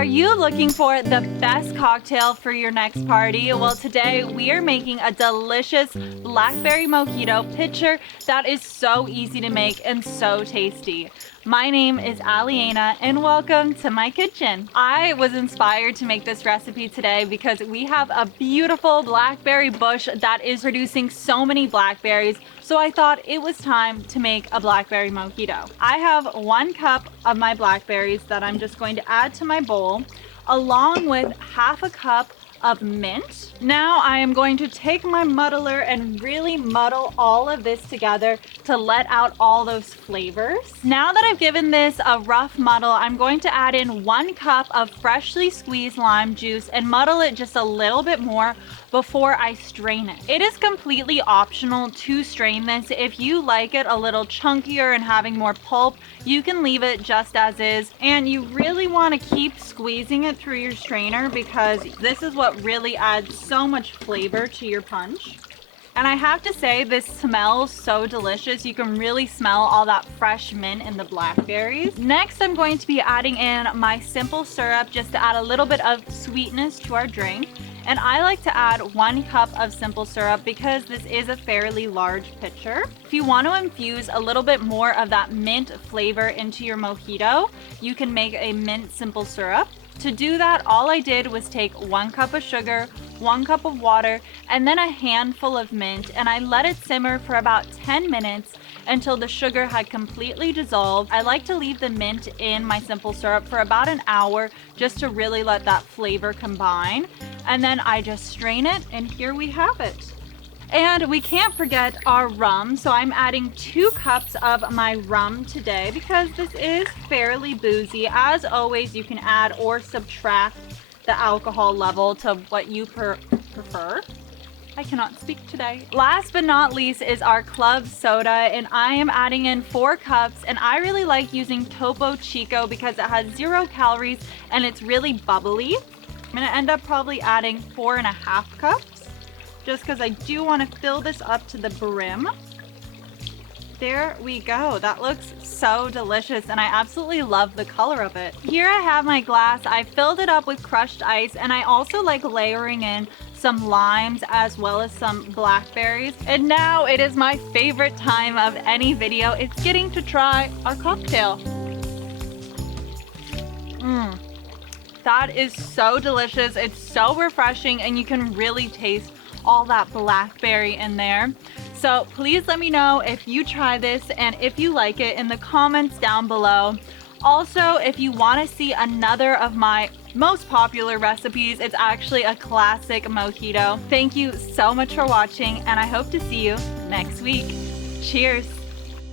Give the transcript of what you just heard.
Are you looking for the best cocktail for your next party? Well, today we are making a delicious Blackberry Mojito pitcher that is so easy to make and so tasty. My name is Aliana and welcome to my kitchen. I was inspired to make this recipe today because we have a beautiful blackberry bush that is producing so many blackberries, so I thought it was time to make a blackberry mojito. I have 1 cup of my blackberries that I'm just going to add to my bowl, along with half a cup of mint. Now I am going to take my muddler and really muddle all of this together to let out all those flavors. Now that I've given this a rough muddle, I'm going to add in 1 cup of freshly squeezed lime juice and muddle it just a little bit more before I strain it. It is completely optional to strain this. If you like it a little chunkier and having more pulp, you can leave it just as is. And you really want to keep squeezing it through your strainer because this is what really adds so much flavor to your punch. And I have to say, this smells so delicious. You can really smell all that fresh mint in the blackberries. Next, I'm going to be adding in my simple syrup just to add a little bit of sweetness to our drink. And I like to add 1 cup of simple syrup because this is a fairly large pitcher. If you want to infuse a little bit more of that mint flavor into your mojito, you can make a mint simple syrup. To do that, all I did was take 1 cup of sugar, 1 cup of water, and then a handful of mint, and I let it simmer for about 10 minutes until the sugar had completely dissolved. I like to leave the mint in my simple syrup for about an hour just to really let that flavor combine. And then I just strain it, and here we have it. And we can't forget our rum, so I'm adding 2 cups of my rum today because this is fairly boozy. As always, you can add or subtract the alcohol level to what you prefer. I cannot speak today. Last but not least is our club soda, and I am adding in 4 cups, and I really like using Topo Chico because it has 0 calories and it's really bubbly. I'm gonna end up probably adding 4.5 cups. Just because I do want to fill this up to the brim. There we go. That looks so delicious and I absolutely love the color of it. Here I have my glass. I filled it up with crushed ice, and I also like layering in some limes as well as some blackberries. And now it is my favorite time of any video. It's getting to try our cocktail. That is so delicious. It's so refreshing and you can really taste all that blackberry in there. So please let me know if you try this and if you like it in the comments down below. Also, if you want to see another of my most popular recipes, it's actually a classic mojito. Thank you so much for watching, and I hope to see you next week. Cheers!